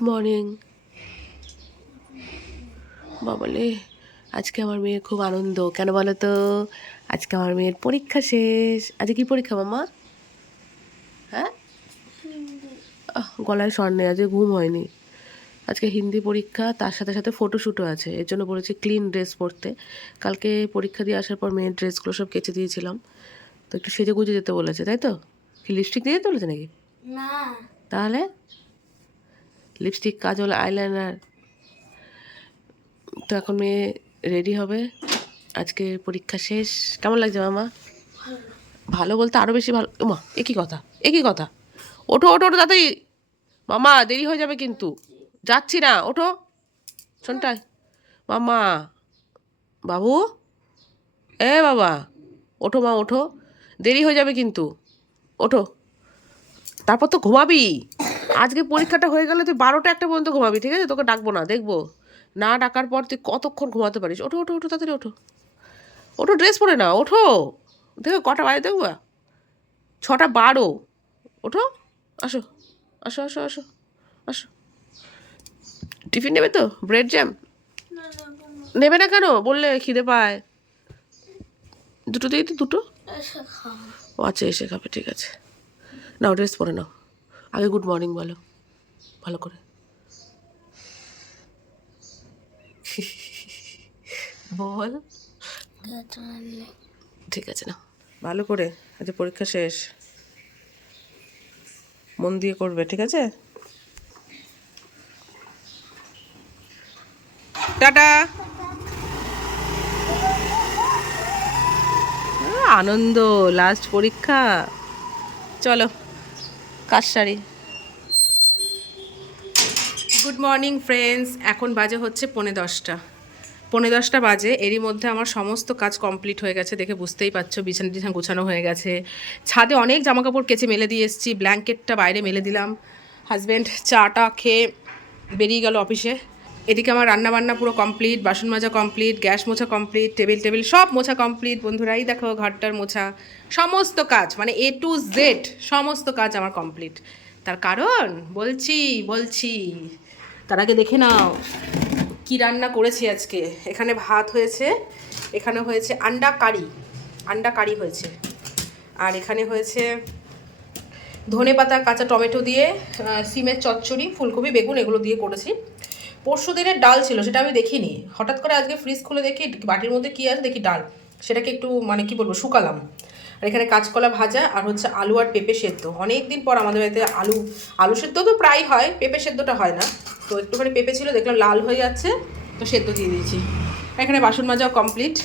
Good morning. বাবলে, আজকে আমার মেয়ের খুব আনন্দ। কেন বলো তো? আজকে আমার মেয়ের পরীক্ষা শেষ। আজকে কি পরীক্ষা মামা? হ্যাঁ, গলায় স্বর নেই, আজকে ঘুম হয়নি। আজকে হিন্দি পরীক্ষা, তার সাথে সাথে ফটোশ্যুটও আছে। এর জন্য বলেছি ক্লিন ড্রেস পরতে। কালকে পরীক্ষা দিয়ে আসার পর মেয়ের ড্রেসগুলো সব কেচে দিয়েছিলাম, তো একটু সেজে গুজে যেতে বলেছে, তাই তো? কি লিপস্টিক দিয়ে যেতে বলেছে নাকি? না, তাহলে লিপস্টিক, কাজল, আইলাইনার। তো এখন মেয়ে রেডি হবে। আজকে পরীক্ষা শেষ। কেমন লাগছে মামা? ভালো বলতে আরও বেশি ভালো। মা, একই কথা, একই কথা। ওঠো ওঠো ওঠো তাড়াতাড়ি, মামা দেরি হয়ে যাবে কিন্তু। যাচ্ছি না, ওঠো শোনটাই। মামা, বাবু, এ বাবা, ওঠো মা ওঠো, দেরি হয়ে যাবে কিন্তু, ওঠো। তারপর তো ঘুমাবি। আজকে পরীক্ষাটা হয়ে গেলে তুই 12টা-1টা পর্যন্ত ঘুমাবি, ঠিক আছে? তোকে ডাকবো না, দেখবো। না ডাকার পর তুই কতক্ষণ ঘুমাতে পারিস। ওঠো ওঠো ওঠো তাড়াতাড়ি ওঠো, ওঠো, ড্রেস পরে না, ওঠো। দেখো কটা বাজে দেখবো, 6টা 12। ওঠো, আসো আসো আসো আসো আসো। টিফিন নেবে তো? ব্রেড জ্যাম নেবে না কেন? বললে খিদে পায়। দুটো দিই তো, দুটো। ও আচ্ছা, এসে খাবে, ঠিক আছে। নাও ড্রেস পরে নাও। আগে গুড মর্নিং বলো ভালো করে। বল। ঠিক আছে না, ভালো করে। আচ্ছা পরীক্ষা শেষ, মন দিয়ে করবে, ঠিক আছে? টাটা। আনন্দ, লাস্ট পরীক্ষা। চলো কাজ সারি। গুড মর্নিং ফ্রেন্ডস, এখন বাজে হচ্ছে 10:45। 10:45 বাজে। এরই মধ্যে আমার সমস্ত কাজ কমপ্লিট হয়ে গেছে, দেখে বুঝতেই পারছো। বিছানা টিছানা গোছানো হয়ে গেছে, ছাদে অনেক জামাকাপড় কেচে মেলে দিয়ে এসেছি, ব্ল্যাঙ্কেটটা বাইরে মেলে দিলাম। হাজব্যান্ড চাটা খেয়ে বেরিয়ে গেল অফিসে। এদিকে আমার রান্নাবান্না পুরো কমপ্লিট, বাসন মাজা কমপ্লিট, গ্যাস মোছা কমপ্লিট, টেবিল সব মোছা কমপ্লিট। বন্ধুরাই দেখো, ঘরটার মোছা, সমস্ত কাজ মানে A to Z সমস্ত কাজ আমার কমপ্লিট। তার কারণ বলছি বলছি তার আগে দেখে নাও কি রান্না করেছি আজকে। এখানে ভাত হয়েছে, এখানে হয়েছে আন্ডা কারি হয়েছে, আর এখানে হয়েছে ধনেপাতা, কাঁচা টমেটো দিয়ে সিমের চচ্চড়ি, ফুলকপি, বেগুন এগুলো দিয়ে করেছি। পরশু দিনের ডাল ছিল, সেটা আমি দেখিনি। হঠাৎ করে আজকে ফ্রিজ খুলে দেখি বাটির মধ্যে কী আছে, দেখি ডাল। সেটাকে একটু মানে কি বলবো, শুকালাম। আর এখানে কাঁচকলা ভাজা, আর হচ্ছে আলু আর পেঁপে সেদ্ধ। অনেক দিন পর আমাদের বাড়িতে আলু সেদ্ধ তো প্রায় হয়, পেঁপে সেদ্ধটা হয় না। তো একটুখানি পেঁপে ছিল, দেখলাম লাল হয়ে যাচ্ছে, তো সেদ্ধ দিয়ে দিয়েছি। এখানে বাসন মাজাও কমপ্লিট।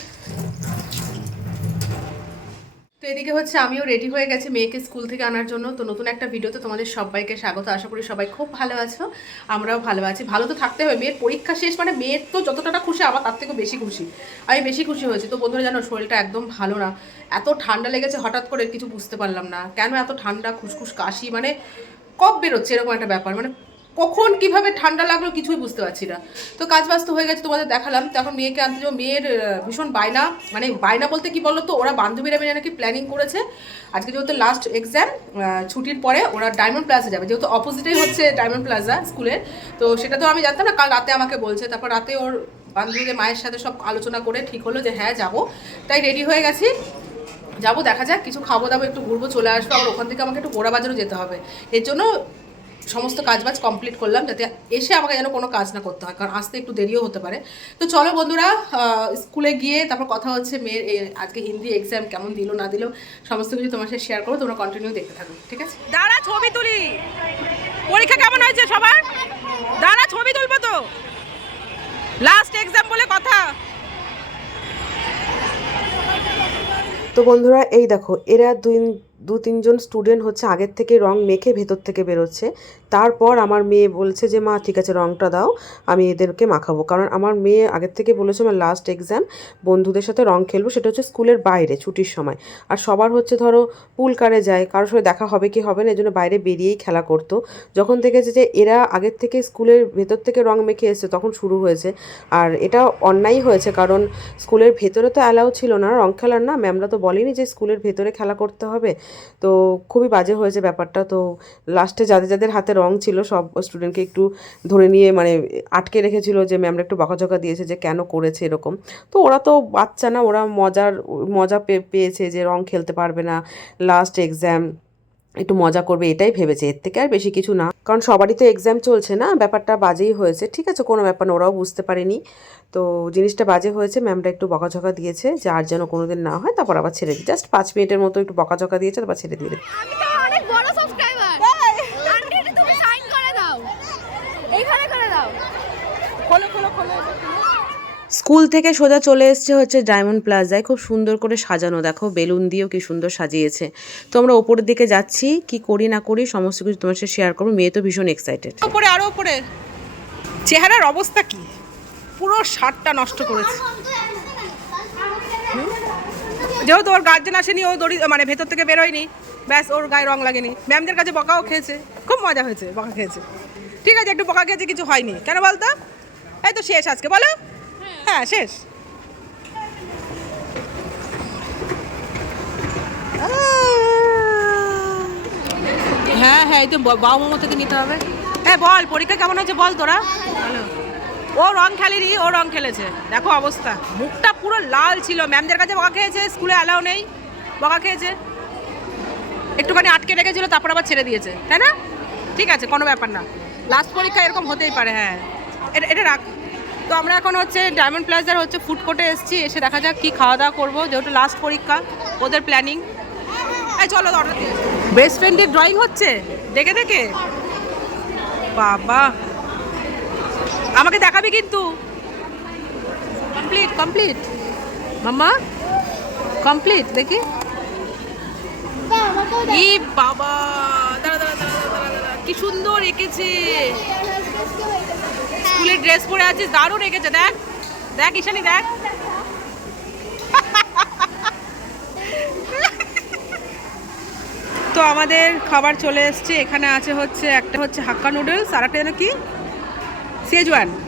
তো এদিকে হচ্ছে আমিও রেডি হয়ে গেছি মেয়েকে স্কুল থেকে আনার জন্য। তো নতুন একটা ভিডিওতে তোমাদের সবাইকে স্বাগত। আশা করি সবাই খুব ভালো আছো, আমরাও ভালো আছি। ভালো তো থাকতে হবে, মেয়ের পরীক্ষা শেষ মানে মেয়ের তো যতটা খুশি, আমার তার থেকেও বেশি খুশি। আমি বেশি খুশি হয়েছি। তো বন্ধুরা জানো, শরীরটা একদম ভালো না, এত ঠান্ডা লেগেছে হঠাৎ করে, কিছু বুঝতে পারলাম না কেন এত ঠান্ডা, খুসখুস কাশি, মানে কফ বেরোচ্ছে, এরকম একটা ব্যাপার। মানে কখন কিভাবে ঠান্ডা লাগলো কিছুই বুঝতে পারছি না। তো কাজ বাস্ত হয়ে গেছে, তোমাদের দেখালাম। তো এখন মেয়েকে আনতে যাবো। মেয়ের ভীষণ বায়না, মানে বায়না বলতে কি বলো তো, ওরা বান্ধবীরা মিলে নাকি প্ল্যানিং করেছে আজকে যেহেতু লাস্ট এক্সাম, ছুটির পরে ওরা ডায়মন্ড প্লাজা যাবে, যেহেতু অপোজিটেই হচ্ছে ডায়মন্ড প্লাজা স্কুলের। তো সেটা তো আমি জানতাম না, কাল রাতে আমাকে বলছে। তারপর রাতে ওর বান্ধবীদের মায়ের সাথে সব আলোচনা করে ঠিক হলো যে হ্যাঁ যাবো। তাই রেডি হয়ে গেছি, যাবো। দেখা যাক, কিছু খাবো দাবো, একটু ঘুরবো, চলে আসবো। আবার ওখান থেকে আমাকে একটু গোড়া বাজারও যেতে হবে। এর জন্য সমস্ত কাজবাজ কমপ্লিট করলাম, যাতে এসে আমাকে যেন কোনো কাজ না করতে হয়, কারণ আসতে একটু দেরিও হতে পারে। তো চলো বন্ধুরা, স্কুলে গিয়ে তারপর কথা হচ্ছে। মেয়ের আজকে হিন্দি এক্সাম কেমন দিল না দিল সমস্ত কিছু তোমার সাথে শেয়ার করো, তোমরা কন্টিনিউ দেখতে থাকো, ঠিক আছে? দাঁড়া ছবি তুলি, পরীক্ষা কেমন হয়েছে সবার? দাঁড়া ছবি তুলবো তো, লাস্ট এক্সাম বলে কথা। তো বন্ধুরা এই দেখো, এরা দু তিনজন স্টুডেন্ট হচ্ছে আগের থেকে রং মেখে ভেতর থেকে বেরোচ্ছে। তারপর আমার মেয়ে বলছে যে মা ঠিক আছে রংটা দাও, আমি এদেরকে মাখাবো। কারণ আমার মেয়ে আগের থেকে বলেছে আমার লাস্ট এক্সাম, বন্ধুদের সাথে রং খেলবো, সেটা হচ্ছে স্কুলের বাইরে ছুটির সময়। আর সবার হচ্ছে ধরো পুল কারে যায়, কারোর সাথে দেখা হবে কি হবে না, এই জন্য বাইরে বেরিয়েই খেলা করতো। যখন দেখেছে যে এরা আগের থেকে স্কুলের ভেতর থেকে রং মেখে এসছে, তখন শুরু হয়েছে। আর এটা অন্যায় হয়েছে, কারণ স্কুলের ভেতরে তো অ্যালাউ ছিল না রং খেলার, না ম্যামরা তো বলেনি যে স্কুলের ভেতরে খেলা করতে হবে। তো খুবই বাজে হয়েছে ব্যাপারটা। তো লাস্টে যাদের যাদের হাতে রং রং ছিল সব স্টুডেন্টকে একটু ধরে নিয়ে মানে আটকে রেখেছিল, যে ম্যামরা একটু বকাঝকা দিয়েছে যে কেন করেছে এরকম। তো ওরা তো বাচ্চা না, ওরা মজা পেয়েছে যে রং খেলতে পারবে না, লাস্ট এক্সাম, একটু মজা করবে এটাই ভেবেছে, এর থেকে আর বেশি কিছু না। কারণ সবারই তো এক্সাম চলছে না, ব্যাপারটা বাজেই হয়েছে। ঠিক আছে, কোনো ব্যাপার না, ওরাও বুঝতে পারেনি। তো জিনিসটা বাজে হয়েছে, ম্যামটা একটু বকাঝকা দিয়েছে যে আর যেন কোনোদিন না হয়, তারপর আবার ছেড়ে দিই, জাস্ট 5 মিনিটের মতো একটু বকাঝকা দিয়েছে, তারপর ছেড়ে দিয়ে। আমি তো অনেক বড় সাবস্ক্রাইবার। আন্টি এটা তুমি সাইন করে দাও, এইখানে করে দাও। খোলো খোলো খোলো। স্কুল থেকে সোজা চলে এসছে হচ্ছে ডায়মন্ড প্লাজায়, খুব সুন্দর করে সাজানো, দেখো বেলুন দিয়েও কি সুন্দর সাজিয়েছে। তো আমরা ওপরের দিকে যাচ্ছি, কি করি না করি সমস্ত কিছু তোমার সাথে শেয়ার করবো। মেয়ে তো ভীষণ এক্সাইটেড। উপরে আরো উপরে চেহারার অবস্থা কি, পুরো শার্টটা নষ্ট করেছে। যেহেতু ওর গার্জেন আসেনি, ও দড়ি মানে ভেতর থেকে বেরোয়নি, ব্যাস ওর গায়ে রং লাগেনি। ম্যামদের কাছে বকাও খেয়েছে, খুব মজা হয়েছে, বকা খেয়েছে। ঠিক আছে, একটু বকা খেয়েছে, কিছু হয়নি, কেন বলতো? এই তো শেষ আজকে, বলো। হ্যাঁ শেষ। হ্যাঁ হ্যাঁ, এই তো বাবা মামা থেকে নিতে হবে। হ্যাঁ বল, পরীক্ষা কেমন হয়েছে বল তোরা। ভালো। ও রং খেলেনি, ও রং খেলেছে, দেখো অবস্থা, মুখটা পুরো লাল ছিল। ম্যামদের কাছে বকা খেয়েছে, স্কুলে অ্যালাউ নেই, বকা খেয়েছে, একটুখানি আটকে রেখেছিল, তারপর আবার ছেড়ে দিয়েছে, তাই না? ঠিক আছে, কোনো ব্যাপার না, লাস্ট পরীক্ষা এরকম হতেই পারে। হ্যাঁ এটা রাখ। তো আমরা এখন হচ্ছে ডায়মন্ড প্লাজার হচ্ছে ফুড কোর্টে এসেছি, এসে দেখা যাক কী খাওয়া দাওয়া করবো, যেহেতু লাস্ট পরীক্ষা, ওদের প্ল্যানিং। এই চলো অর্ডার দিয়ে। বেস্ট ফ্রেন্ডের ড্রয়িং হচ্ছে দেখে দেখে, বাবা আমাকে দেখাবি কিন্তু। কমপ্লিট কমপ্লিট মাম্মা, কমপ্লিট দেখি। ই বাবা, দাঁড়া দাঁড়া দাঁড়া দাঁড়া দাঁড়া, কি সুন্দর এঁকেছে। স্কুলের ড্রেস পরে আছিস, দারুণ এঁকেছে। দেখ দেখ ঈশানি, দেখ। তো আমাদের খাবার চলে এসছে, এখানে আছে হচ্ছে একটা হচ্ছে হাক্কা নুডলস, আর একটা যেন কি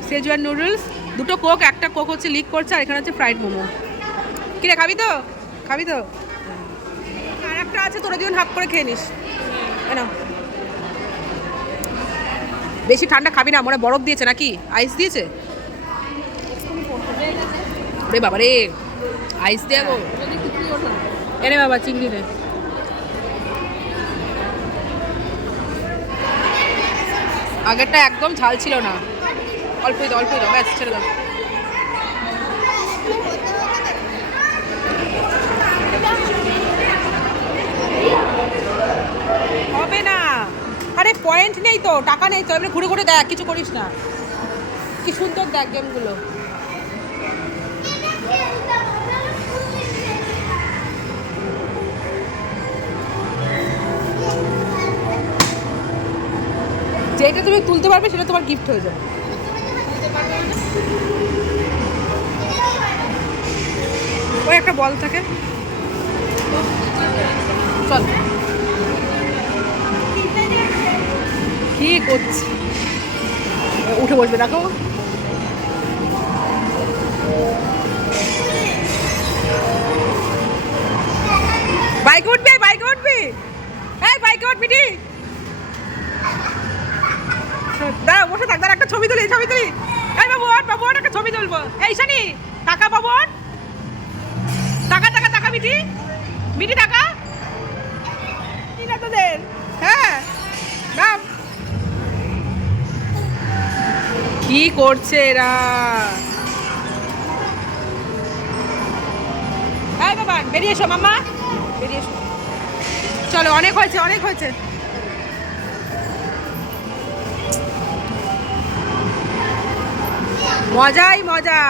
সেজওয়ান নুডলস, দুটো কোক, একটা কোক হচ্ছে লিক করছে, আর এখানে হচ্ছে ফ্রাইড মোমো। কিরে খাবি তো, খাবি তো? আর একটা আছে, তোরা দুজন হাফ করে খেয়ে নিস। কেন বেশি ঠান্ডা খাবি না, মনে বরফ দিয়েছে নাকি আইস দিয়েছে? রে বাবা রে, আইস দেয়া গো। এনে বাবা চিংড়ি নে। আগেরটা একদম ঝাল ছিল না, অল্পই দাও অল্পই দাও, ব্যাস ছেড়ে দাও। হবে না, আরে পয়েন্ট নেই তো, টাকা নেই তো, এমনি ঘুরে ঘুরে দেখ, কিছু করিস না। কি সুন্দর দেখ গেমগুলো। যেটা তুমি তুলতে পারবে সেটা তোমার গিফট হয়ে যাবে। ওই একটা বল থাকে, চল। কি করছি, উঠে বসবে, দেখো। বাইকে উঠবি, বাইকে উঠবি, এই বাইকে উঠবি ঠিক। দাঁড়া, বসে থাক, দাঁড়া একটা ছবি তুলি, ছবি তুলি। এই বাবু ওঠ, একটা ছবি তুলবো। এই শানি টাকা বাবু, টাকা টাকা টাকা, মিটি মিটি টাকা না তোদের। হ্যাঁ নাম, কি করছে এরা? এই বাবা বেরিয়ে এসো, মাম্মা বেরিয়ে এসো, চলো, অনেক হয়েছে অনেক হয়েছে। মজাই মজা।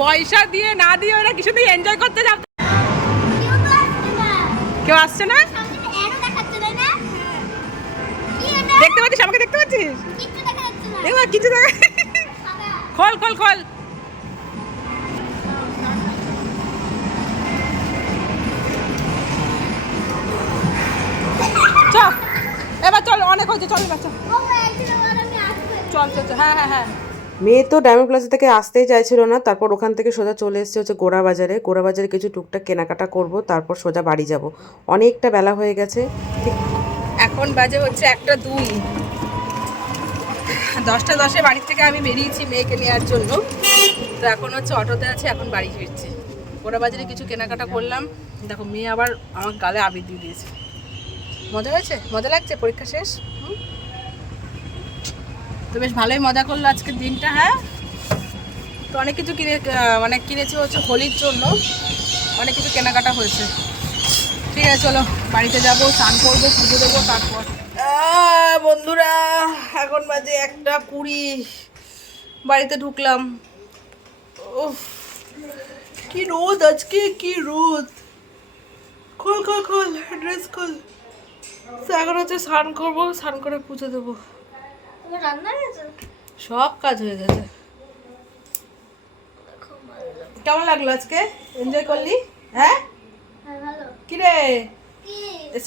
পয়সা দিয়ে না দিয়ে ওরা কিছু দিয়ে এনজয় করতে যাবে। কেউ আসছে না, দেখতে পাচ্ছিস আমাকে, দেখতে পাচ্ছিস? দেখো কিছু দেখা, খোল খোল খোল। চল এবার, চল, অনেক দেখো যে চল বাচ্চা চল চল চল। হ্যাঁ হ্যাঁ হ্যাঁ মেয়ে তো ডায়মন্ড প্লাজা থেকে আসতেই চাইছিল না, তারপর ওখান থেকে সোজা চলে এসেছে হচ্ছে গোড়া বাজারে। গোড়া বাজারে কিছু টুকটাক কেনাকাটা করব, তারপর সোজা বাড়ি যাব। অনেকটা বেলা হয়ে গেছে। ঠিক এখন বাজে হচ্ছে 1:02। 10:10 বাড়ি থেকে আমি বেরিয়েছি মেয়েকে নেওয়ার জন্য। তো এখন হচ্ছে অটোতে আছে, এখন বাড়ি ফিরছি। গোড়া বাজারে কিছু কেনাকাটা করলাম। দেখো মেয়ে আবার আমার গালে আবির দিয়ে দিয়েছে। মজা হয়েছে? মজা লাগছে? পরীক্ষা শেষ। তো বেশ ভালোই মজা করলো আজকের দিনটা। হ্যাঁ, তো অনেক কিছু মানে কিনেছি হচ্ছে হোলির জন্য, অনেক কিছু কেনাকাটা হয়েছে। ঠিক আছে চলো বাড়িতে যাবো, স্নান করবো, পুজো দেবো, তারপর বন্ধুরা এখন বাজে 1:20। বাড়িতে ঢুকলাম। উফ কি রোদ আজকে, কি রোদ। খোল খোল খোল, ড্রেস খোল। তো এখন হচ্ছে স্নান করবো, স্নান করে পুজো দেবো। সব কাজ হয়ে গেছে। কেমন লাগলো আজকে? এনজয় করলি? হ্যাঁ কি রে,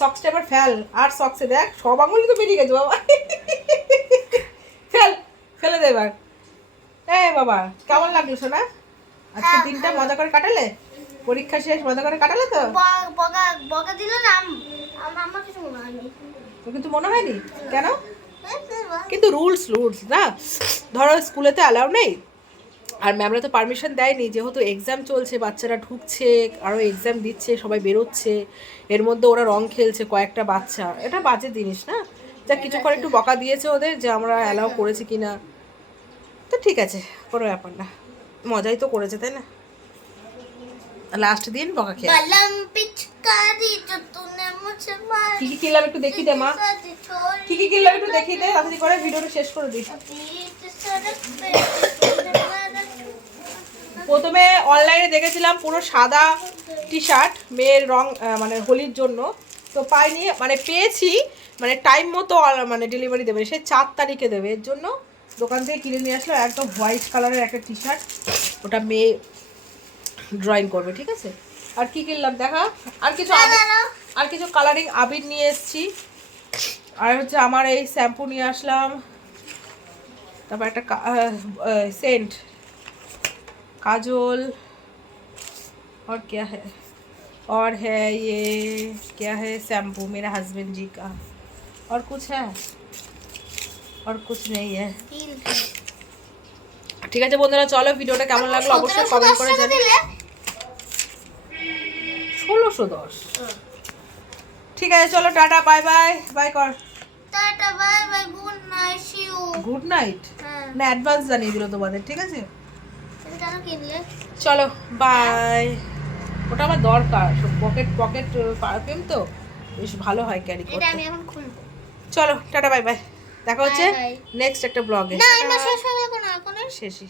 সক্সটা এবার ফেল। আর সক্সে দেখ সব আঙুলি তো বেরিয়ে গেছে বাবা। ফেলে দে এবার। বাবা কেমন লাগলো সোনা? আজকে দিনটা মজা করে কাটালে? পরীক্ষা শেষ মজা করে কাটালে তো? বকা দিল না আমার কিছু মনে হয়নি। তোর কিন্তু মনে হয়নি কেন? কিন্তু রুলস না, ধরো স্কুলেতে অ্যালাউ নেই, আর ম্যামরা তো পারমিশন দেয়নি, যেহেতু এক্সাম চলছে, বাচ্চারা ঢুকছে, আরও এক্সাম দিচ্ছে, সবাই বেরোচ্ছে, এর মধ্যে ওরা রং খেলছে কয়েকটা বাচ্চা, এটা বাজে জিনিস না। যা কিছুক্ষণ একটু বকা দিয়েছে ওদের যে আমরা অ্যালাউ করেছি কিনা, তো ঠিক আছে, কোনো ব্যাপার না, মজাই তো করেছে তাই না। লাস্ট দিন বকা খেয়ে কি কি কিনলাম একটু দেখি দে মা, কি কি কিনলাম একটু দেখি দে, তাড়াতাড়ি করে ভিডিওটা শেষ করে দিই। প্রথমে অনলাইনে দেখেছিলাম পুরো সাদা টি শার্ট মেয়ের রং মানে হোলির জন্য, তো পাইনি, মানে পেয়েছি, মানে টাইম মতো মানে ডেলিভারি দেবে, সে 4 তারিখে দেবে, এর জন্য দোকান থেকে কিনে নিয়ে আসলো একদম হোয়াইট কালারের একটা টি শার্ট, ওটা মেয়ে ড্রয়িং করবে, ঠিক আছে। আর কি কিনলাম দেখা, আর কিছু কালারিং আবির নিয়ে এসেছি, আর হচ্ছে আমার এই শ্যাম্পু নিয়ে আসলাম, তারপর একটা सेंट काजोल, और क्या है, और है ये क्या है, शैम्पू मेरे हस्बैंड जी का, और कुछ है, और कुछ नहीं है। ঠিক আছে বন্ধুরা চলো, ভিডিওটা কেমন লাগলো অবশ্যই কমেন্ট করে জানিও। 1610। ঠিক আছে চলো, টাটা, বাই বাই, বাই কর, টাটা bye bye, good night, see you. Good night না, অ্যাডভান্স জানিয়ে দিল তোমাদের, ঠিক আছে কেন কিনলে? চলো বাই। ওটা আমার দরকার, সব পকেট পারফিউম তো বেশ ভালো হয় ক্যারি এটা করতে। আমি এখন খুলবো। চলো টাটা বাই বাই, দেখা হচ্ছে Bye bye. নেক্সট একটা ব্লগে। না, এটা শেষ হয়ে গেল না এখন? শেষই।